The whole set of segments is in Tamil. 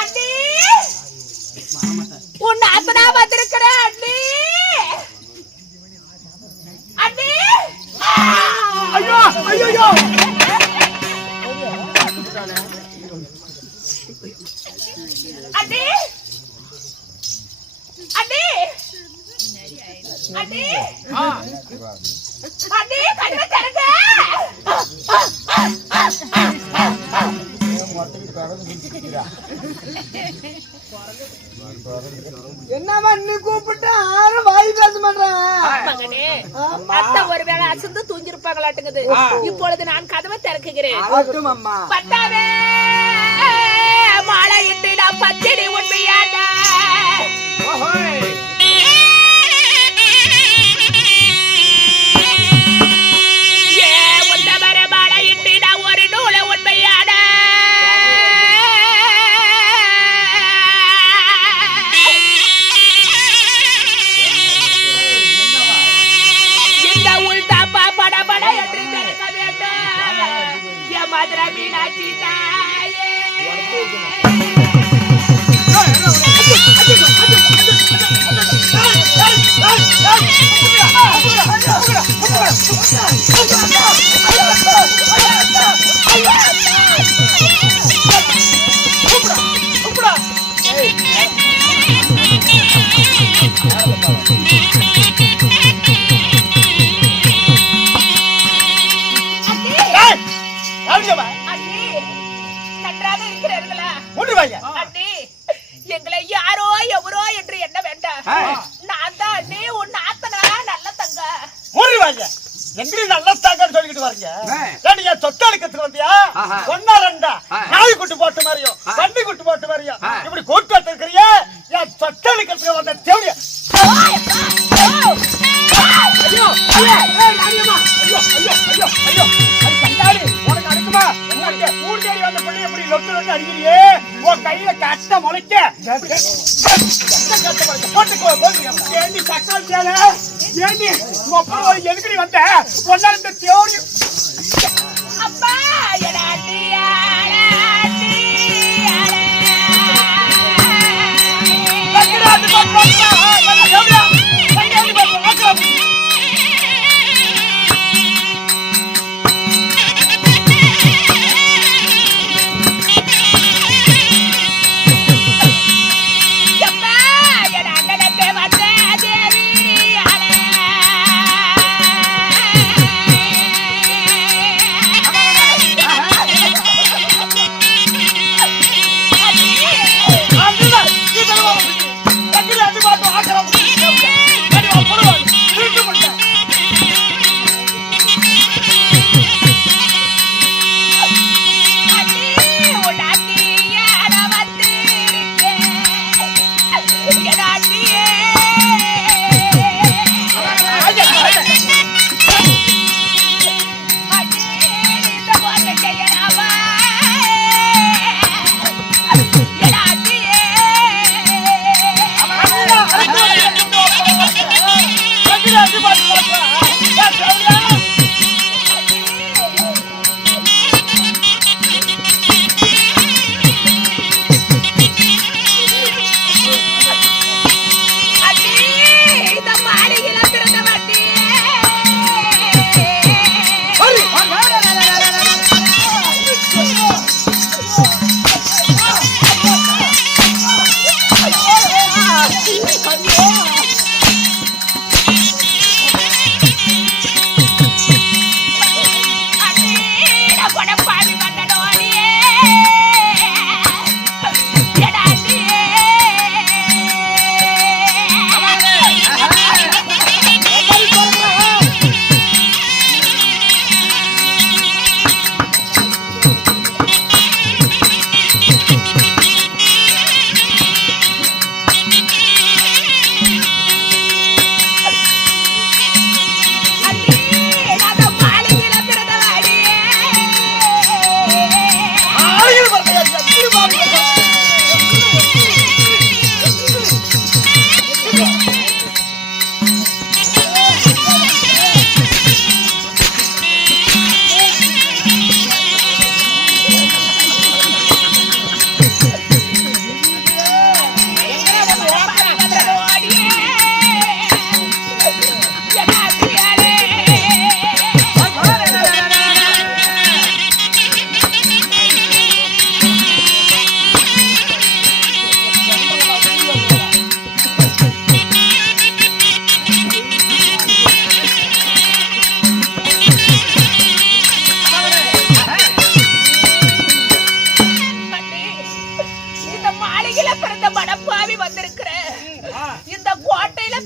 அண்ணி உன் அத்தனா வந்திருக்கிற அண்ணி அண்ணி ஐயோ ஐயோ அண்ணி அண்ணி அண்ணி அண்ணி கண்ணு தரங்க என்னமா நீ கூப்பிட்டு யாரும் வாய் பேச மகனே அத்தை ஒருவேளை அசந்து தூங்கிருப்பாங்களாட்டுங்குது இப்பொழுது நான் கதவை திறக்குகிறேன் பத்தாவே மாலை இட்டு நான் பச்சடி உண்மையாடா மதுரை மீனாட்சி தாயே எங்களை யாரோ எவரோ என்று என்ன வேண்டாம். நான் தான் நீ உன் ஆத்தனா நல்ல தங்க எங்க நல்ல தாங்கன்னு சொல்லிட்டு வரீங்க. சொத்தாளிக்கத்துக்கு வந்தியா ஒன்னா ரெண்டா நாய் குட்டு போட்ட மாதிரியும் வண்டி குட்டு போட்ட மாதிரியும் இப்படி கூட்டு வந்திருக்கிறிய என் சொத்தாளிக்கத்துக்கு வந்த தேவையா உனக்கு அடுக்குமா ஊர் தேடி வந்த பிள்ளை எப்படி லொட்டு லொட்டு அடிக்கிறியே உன் கையில கட்ட முளைக்க ஏண்டி தக்காளி ஏண்டி எதுக்கடி வந்த ஒன்னா இந்த தேடி அப்பா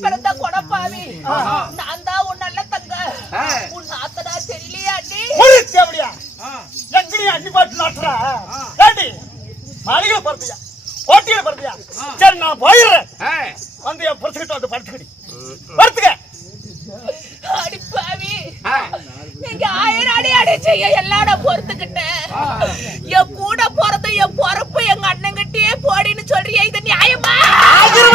பிறந்த கொடப்பாவி நான் தான் உன் நல்ல தங்க உன் நாத்தனா தெரியலையா அண்ணி அப்படியா எங்கடி அண்ணி பாட்டு நாட்டுறா ஏண்டி மாளிகை பறந்தியா போட்டியில பறந்தியா சரி நான் போயிடுறேன் வந்து என் புரிச்சுக்கிட்டு வந்து படுத்துக்கடி படுத்துக்க அடிப்பாவி நீங்க 1000 அடி அடிச்சீங்க எல்லாம் நான் பொறுத்துக்கிட்டேன் என் கூட பிறந்த என் பொறுப்பு எங்க அண்ணங்கிட்டே போடின்னு சொல்றியா இது நியாயமா ஐயோ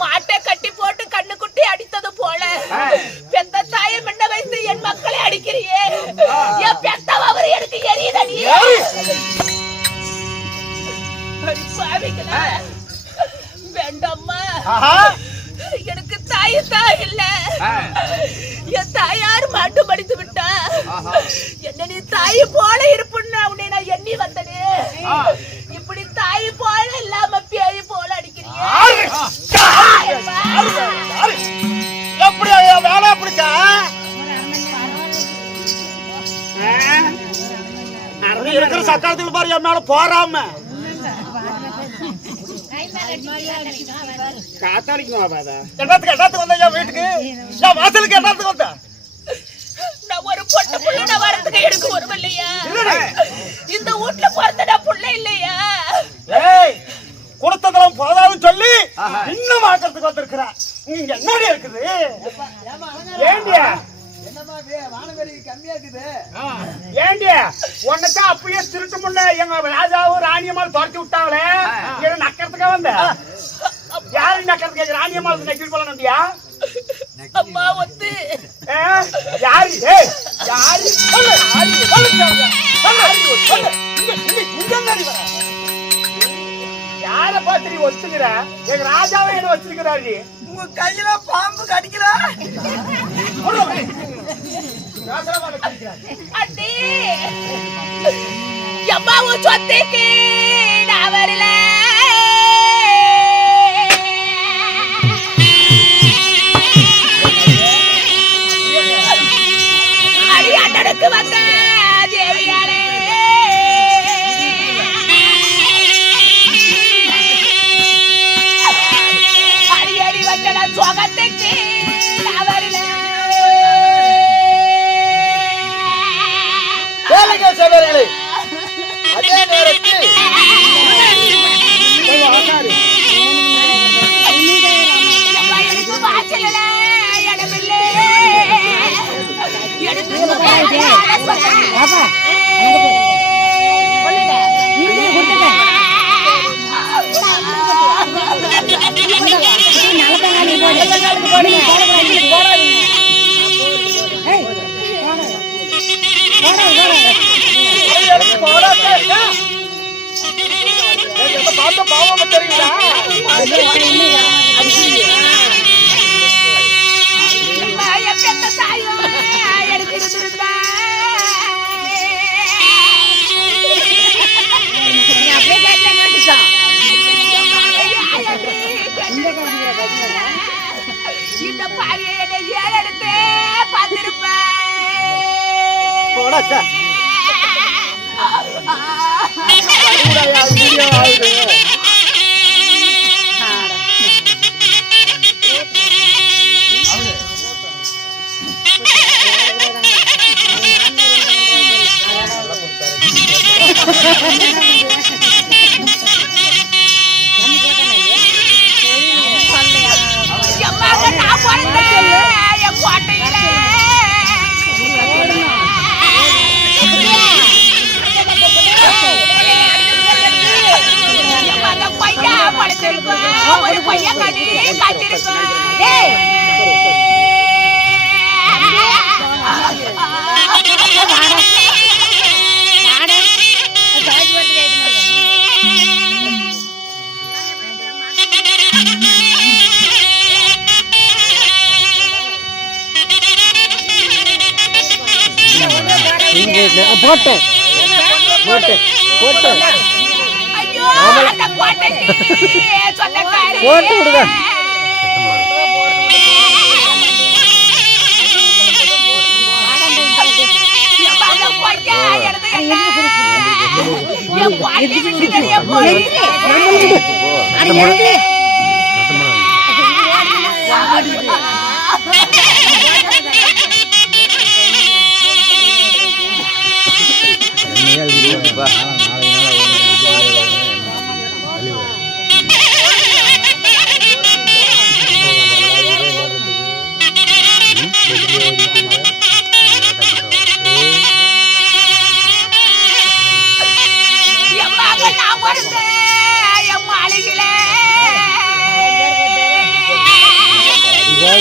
மாட்டை கட்டி போட்டு கண்ணு குட்டி அடித்தது போல பெத்த தாயை மண்ண வைத்து என் மக்களை அடிக்கிறியே என் பெத்த அவர் எனக்கு எரியுதடி வேண்டாம்மா எனக்கு தாய் இல்ல என் தாயார் மாட்டு மடித்து விட்டா என்ன நீ தாய் போல இருப்புன்னு உன்னை நான் எண்ணி வந்தனே இப்படி தாய் போல இல்லாம பேய் போல அடிக்கிறீங்க வேலை பிடிச்சா இருக்கிற சக்காலத்துக்கு பாரு என் மேல போறாம என்னத்துக்கு வந்த என் வீட்டுக்கு என் வாசலுக்கு என்னத்துக்கு வந்த நான் ஒரு பொண்ணு புள்ள நான் வரதுக்கு எனக்கு ஒரு இல்லையா இந்த வீட்டுல பிறந்த புள்ள இல்லையா கொடுத்ததெல்லாம் போதாதுன்னு சொல்லி இன்னும் ஆக்கிறதுக்கு வந்திருக்கிற இங்க என்னடி இருக்குது ஏண்டியா ஏண்டியா உன்னதான் அப்பயே திருட்டு முன்ன எங்க ராஜாவும் ராணியம்மாள் துரத்தி விட்டாங்களே நக்கிறதுக்கா வந்த யாரு நக்கிறதுக்கு ராணியம்மாள் நக்கிட்டு போல நம்பியா அம்மா ஒத்து யாரு யாரு யார பார்த்து நீ ஒத்துக்கிற எங்க ராஜாவே என்ன வச்சிருக்கிறாரு உங்க கையில பாம்பு கடிக்கிறா அண்ணே அம்மாவும் சொத்துக்கு நான் வரல அடி அண்ணனுக்கு வந்த தேவியாரே அடி அடி வந்த சுகத்துக்கு நான் வரல அதே நேரத்தில் பார்த்த பாவம் தெரியுங்களா? இந்த பாவியை என்னை ஏறெடுத்து பார்த்திருப்பேன். நான் பிறந்தேன் என் கோட்டையில. அந்த பையா படுத்திருக்கோம், ஒரு பையா கடி காய்ச்சிருக்கோம். போட்டு ஐயோ அந்த கோட்டைக்கு சொந்தக்காரி போட்டு விடுங்க. அந்த பையா எடுத்து என்ன என் பாட்டி விட்டு வெளியே போய் நான் பிறந்தேன் என் மாளிகையில.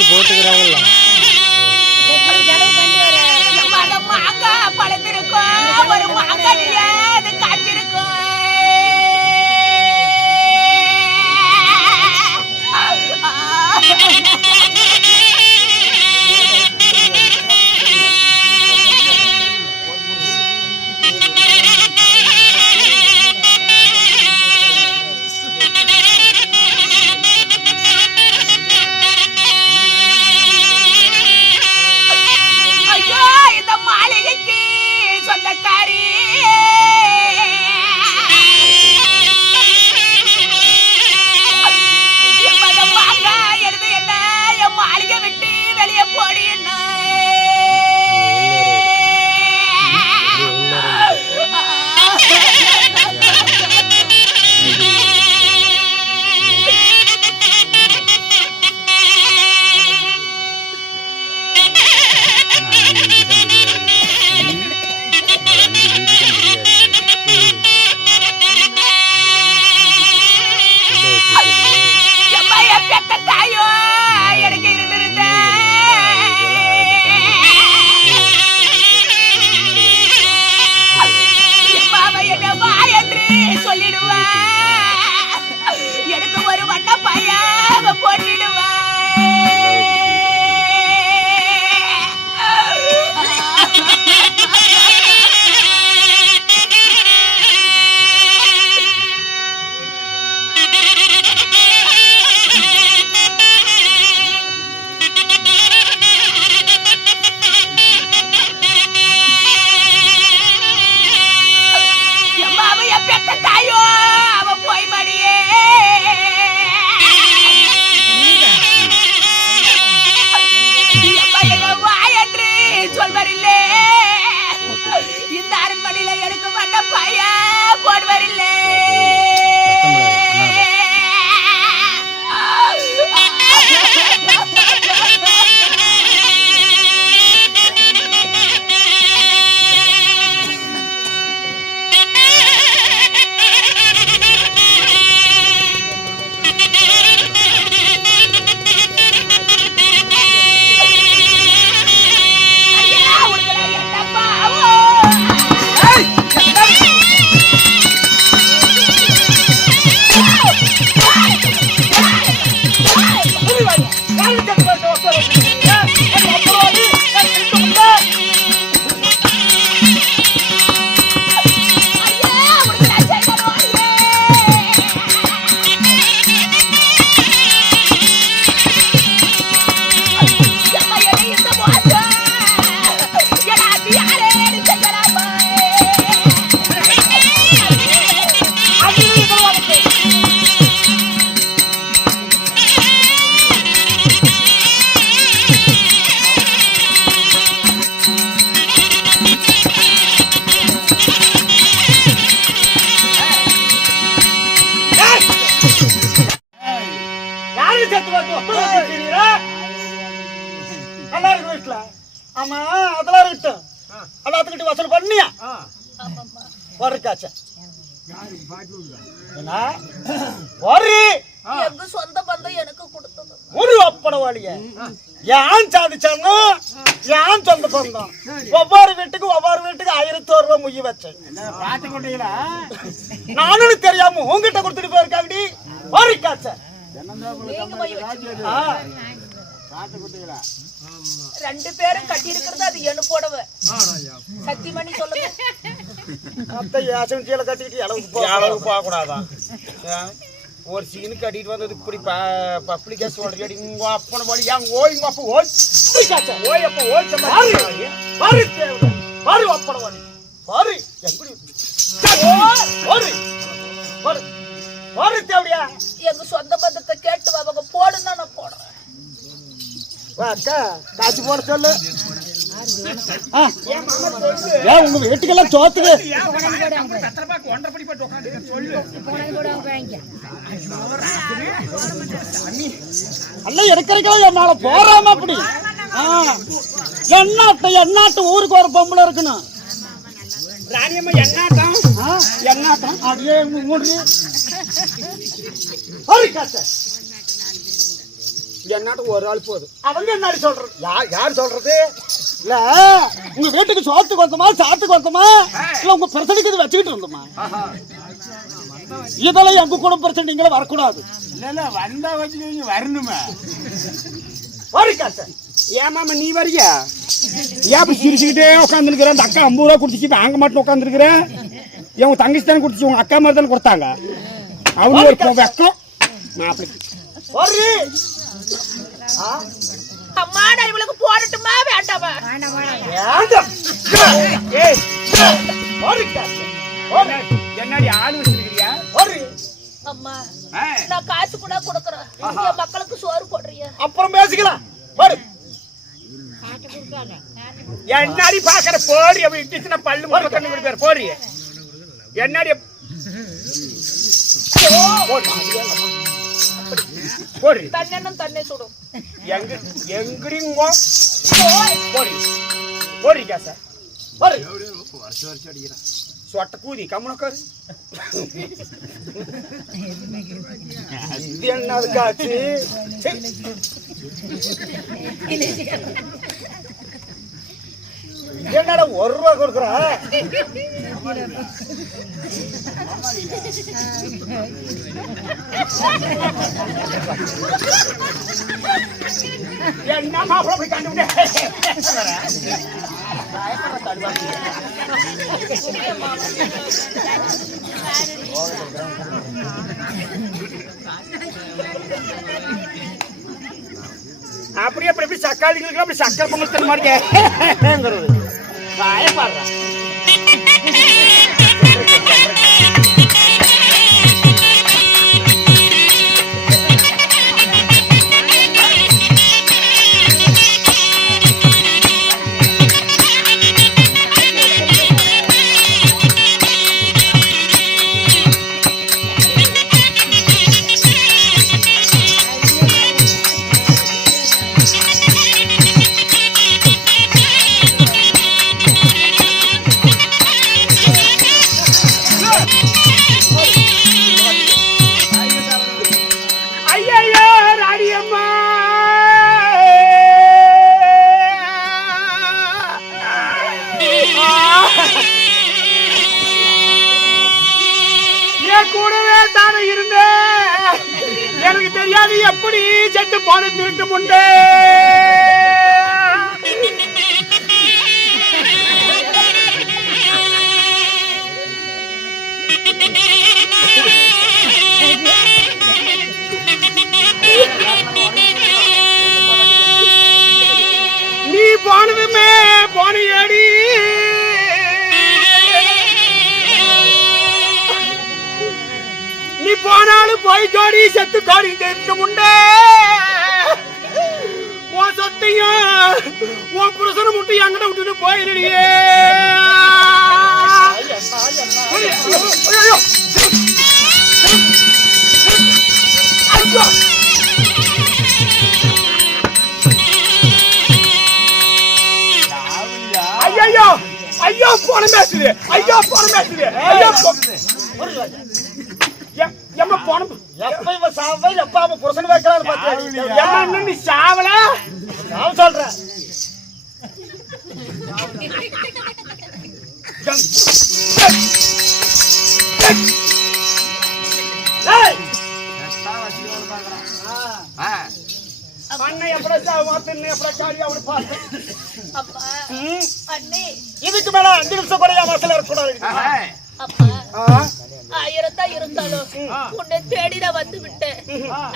போட்டுக்கிறாங்கல்ல மாங்காய் பழத்திருக்கும், ஒரு மாங்காய் அது காய்ச்சிருக்கும். ஐயோ இந்த மாளிகைக்கு சொந்தக்காரி மாங்காய் எடுத்து என்ன என் மாளிகை விட்டு வெளியே போடினா. பெத்த தாயோ எனக்கு இருந்திருந்த என்ன வா என்று சொல்லிடுவா. எனக்கு ஒரு வண்ண பையன் போட்டிடுவா. பெத்த தாயோ அவ போய் மடியே. வாயன்று சொல்வரில்லே, இந்த அரண்மனையில எனக்கு வந்த பையா போடுவரில்லே. வீட்டுல ஆமா அதெல்லாம் இருக்கட்டும் எல்லாத்துக்கிட்ட வசூல் பண்ணியா வர்றக்காச்சா என்ன ஒரு எங்க சொந்த பந்தம் எனக்கு கொடுத்தது ஒரு ஒப்படவாளிய ஏன் சாதிச்சாங்க ஏன் சொந்த பந்தம் ஒவ்வொரு வீட்டுக்கு 1001 ரூபாய் முயி வச்சேன் நானும் தெரியாம உங்ககிட்ட கொடுத்துட்டு போயிருக்காங்கடி வர்றக்காச்சா நீங்க போய் ரெண்டு பேரும் கட்டி இருக்கிறது அது என்ன போடவ சத்தியமணி சொல்லுங்க அத்தை யாசம் கீழே கட்டிக்கிட்டு அளவுக்கு போக கூடாதான் ஒரு சீனு கட்டிட்டு வந்தது இப்படி பப்ளிகேஷன் சொல்றீங்க உங்க அப்பன போல ஏன் ஓய்ங்க அப்ப ஓய் அப்ப ஓய் பாரு அப்பன போல பாரு எப்படி பாரு தேவடியா எங்க சொந்த பந்தத்தை கேட்டு அவங்க போடுன்னா நான் போடுறேன் அக்கா காசு போட சொல்லு உங்க வீட்டுக்கெல்லாம் சோத்துக்கு அல்ல இருக்கிறக்கலாம் என் மேல போறாம அப்படி எண்ணாட்டு ஊருக்கு ஒரு பொம்பளை இருக்கணும் ராணியம்மா எண்ணாட்டம் அதே மூணு என்னாட்டும் ஒரு ஆள் போதும் அவங்க என்ன சொல்றது யார் சொல்றது இல்ல உங்க வீட்டுக்கு சோத்துக்கு வந்தோமா சாத்துக்கு வந்தோமா இல்ல உங்க பிரச்சனைக்கு இது வச்சுக்கிட்டு இருந்தோமா இதெல்லாம் எங்க குடும்ப பிரச்சனை நீங்களும் வரக்கூடாது இல்ல வந்தா வச்சுக்கிங்க வரணுமா வரிக்காச ஏமாமா நீ வரியா ஏன் சிரிச்சுக்கிட்டே உட்காந்துருக்கிற அந்த அக்கா 50 ரூபா குடிச்சிட்டு வாங்க மாட்டேன் உட்காந்துருக்கிற என் தங்கச்சி தானே குடிச்சு உங்க அக்கா மாதிரி தானே கொடுத்தாங்க அவங்க ஒரு வெக்கம் மாப்பிள்ளை அம்மா நான் இவளுக்கு போடட்டுமா வேண்டாமா என்னடி ஆளு வச்சிருக்கிறியா அம்மா நான் காசு கூட கொடுக்கறேன் என் மக்களுக்கு சோறு போடுறியா அப்புறம் பேசிக்கலாம் என்னடி பாக்குற போடி அவ இட்டுச்சுன்னா பல்லு முறை கண்ணு கொடுப்பாரு போடி என்னடி தண்ணே சுடும் எங்கடிங்கோ போடி காசா சொட்ட கூதி கம்முனக்காரு இது என்னது காச்சு என்னடா 1 ரூபா கொடுக்குற என்ன மாப்பிள்ள போய் கண்டுபிடி அப்படி அப்படி சக்காளிகளுக்கு அப்படி சக்கரை பொங்கல் தர மாதிரி பாயப்பாடுறேன் கூடவே தானே இருந்தேன் எனக்கு தெரியாது எப்படி செத்து போன திருட்டு முண்டே நீ போனதுமே போனியடி நீ போனாலும் போய் கோடி செத்து கோடி தெரிஞ்ச முண்டே உன் சொத்தையும் உன் புருஷனை மட்டும் எங்கிட்ட விட்டுட்டு போயிருடியே ஐயோ போன மேசுது ஐயோ போன மேசுது ஐயோ எம்மா போன எப்ப இவன் சாவ எப்ப அவன் புருஷன் வைக்கிறான்னு பாத்தியா? எம்மா இன்னும் நீ சாவல நான் சொல்றேன். அண்ணன் எப்படா சாவாத்துன்னு எப்படா காரி அவனை பார்த்து அப்பா அண்ணே இதுக்கு மேல 5 நிமிஷம் கூட என் வாசல்ல இருக்கக்கூடாது. அப்பா 1000 தான் இருந்தாலும் உன்னை தேடி நான் வந்து விட்டேன்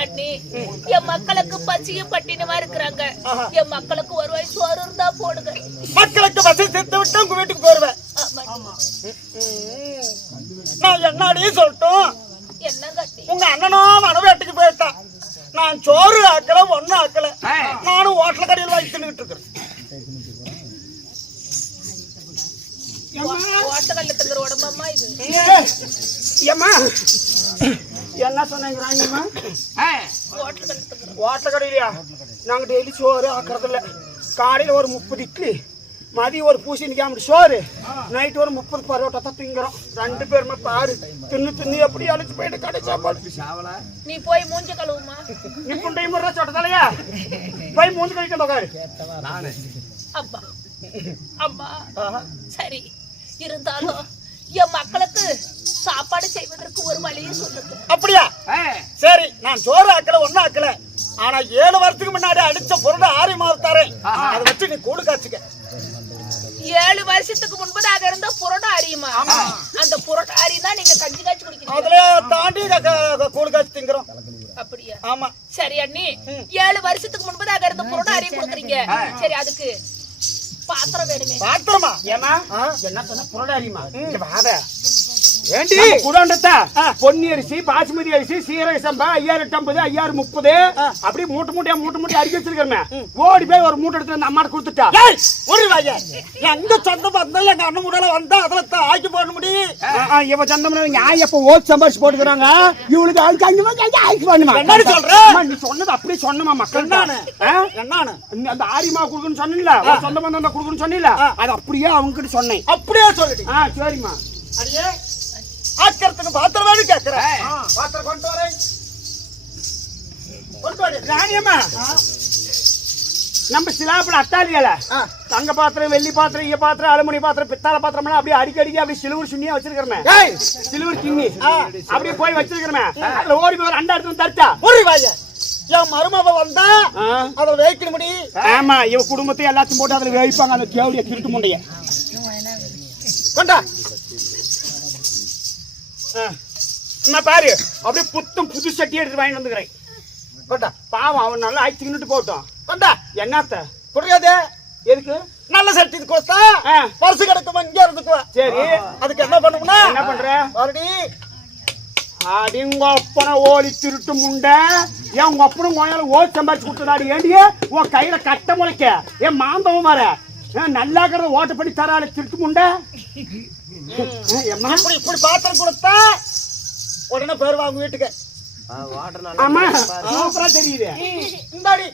அண்ணே. என் மக்களுக்கு பசியும் பட்டினமா இருக்கிறாங்க. என் மக்களுக்கு ஒரு வயசு சோறு இருந்தா போடுங்க. மக்களுக்கு பசி சேர்த்து விட்டு உங்க வீட்டுக்கு போயிருவேன். நான் என்னடி சொல்லட்டும்? என்ன கட்டி உங்க அண்ணனும் வனவேட்டுக்கு போயிட்டான். நான் சோறு ஆக்கல ஒன்னும் ஆக்கல. நானும் ஹோட்டல் கடையில் வாங்கி தின்னுட்டு இருக்கிறேன். ஓட்டக்கல்ல தங்குற உடம்பம்மா இது. ஏம்மா என்ன சொன்னீங்கம்மா? ஓட்டக்கல்ல தங்குற ஹோட்டல் கடையிலையா? நாங்க டெய்லி சோறு ஆக்குறது இல்ல. காலையில ஒரு 30 இட்லி, மதியம் ஒரு பூசணிக்காய் சோறு, நைட் ஒரு 30 பரோட்டா தான் திங்குறோம். 2 பேருமே பாரு தின்னு எப்படி அழைச்சு போயிட்டு கடை சாப்பாடு. நீ போய் மூஞ்ச கழுவுமா. நீ புண்டை முறை சொட்டதாலையா போய் மூஞ்சி கழிக்க நோக்காரு. அப்பா அம்மா சரி இருந்தாலும் என் மக்களுக்கு சாப்பாடு செய்வதற்கு ஒரு வழியை சொல்லுங்க. அப்படியா? சரி, நான் சோறு ஆக்கல ஒன்னும் ஆக்கல. ஆனா 7 வருஷத்துக்கு முன்னாடி அடிச்ச பொருளை 6 மாதத்தாரேன். அதை வச்சு நீ கூடு காய்ச்சிக்க. 7 வருஷத்துக்கு முன்பதாக இருந்த புரோட்டா அறியுமா? அந்த புரோட்டா அரி தான் நீங்க கஞ்சி காய்ச்சி குடிக்கிறீங்க. அதுல தாண்டி கூடு காய்ச்சி திங்கிறோம். அப்படியா? ஆமா. சரி அண்ணி, 7 வருஷத்துக்கு முன்பதாக இருந்த புரோட்டா அரி கொடுக்குறீங்க. சரி, அதுக்கு பாத்திரம் வேணுமே. பாத்திரமா? ஏமா என்ன சொன்ன? புரோடாரிமா ஏண்டி குடோண்டத்தா பொன்னி அரிசி, பாசுமதி அரிசி, சீரக சம்பா 5050 5030 அப்படி மூட்டை அடிக்க வச்சிருக்கேன். ஓடி போய் ஒரு மூட்டை எடுத்து அந்த அம்மாட்ட கொடுத்துட்டா. ஒரு வாங்க எங்க சொந்த பந்தம் எங்க அண்ணன் முடல வந்தா அதுல ஆக்கி போட முடியும். இப்ப சொந்தம் நான் எப்ப ஓட்டு சம்பாரிச்சு போட்டுக்கிறாங்க. இவளுக்கு ஆளுக்கு ஆக்கி பண்ணுமா? என்ன சொல்ற? நீ சொன்னது அப்படியே சொன்னமா மக்கள் என்னன்னு அந்த ஆரிமா குடுக்குன்னு சொன்னீங்களா? சொந்த பந்தம் குடுக்குன்னு சொன்னீங்களா? அது அப்படியே அவங்க கிட்ட சொன்னேன். அப்படியே சொல்லிட்டு சரிம்மா. அடியே ஆக்கிறதுக்கு பாத்திரம் வேணும் கேட்கிறேன். பாத்திரம் கொண்டு வரேன். ராணியம்மா நம்ம சிலாப்புல அத்தாலியால தங்க பாத்திரம், வெள்ளி பாத்திரம், ஈய பாத்திரம், அலுமினிய பாத்திரம், பித்தாள பாத்திரம் எல்லாம் அப்படியே அடிக்கடிக்கு அப்படியே சிலுவர் சுண்ணியா வச்சிருக்கிறேன். சிலுவர் கிண்ணி அப்படியே போய் வச்சிருக்கிறேன். அதுல ஓடி போய் 2 இடத்துல தரிச்சா ஒரு வாங்க என் மருமக வந்தா அதுல வைக்க முடியும். ஆமா, இவ குடும்பத்தை எல்லாத்தையும் போட்டு அதுல வைப்பாங்க. அந்த கேவடிய திருட்டு முண்டைய கொண்டா நான் பாரு அப்படியே புது சட்டி எடுத்து வாங்கிட்டு வந்துக்கிறேன். கொண்டா பாவம் அவன் நல்லா ஆயிடுச்சு தின்னுட்டு போட்டோம். கொண்டா என்னத்த புரியாதே எதுக்கு நல்ல சட்டி கொடுத்தா பரிசு கிடைக்குமா? இங்க இருந்துக்குவா. சரி, அதுக்கு என்ன பண்ணும்னா என்ன பண்ற? மறுபடி அடிங்க ஒப்பனை ஓடி திருட்டு முண்டை. ஏன் உங்க ஒப்பனும் கோயால ஓடி சம்பாரிச்சு கொடுத்ததாடி? ஏண்டியே உன் கையில கட்ட முளைக்க என் மாந்தவன் வர நல்லாக்கிறத ஓட்ட பண்ணி தராள திருட்டு முண்டை. இப்படி பாத்திரம் கொடுத்தா உடனே பேர் வாங்க வீட்டுக்கு. ஆமா, சூப்பரா தெரியுது. இந்தாடி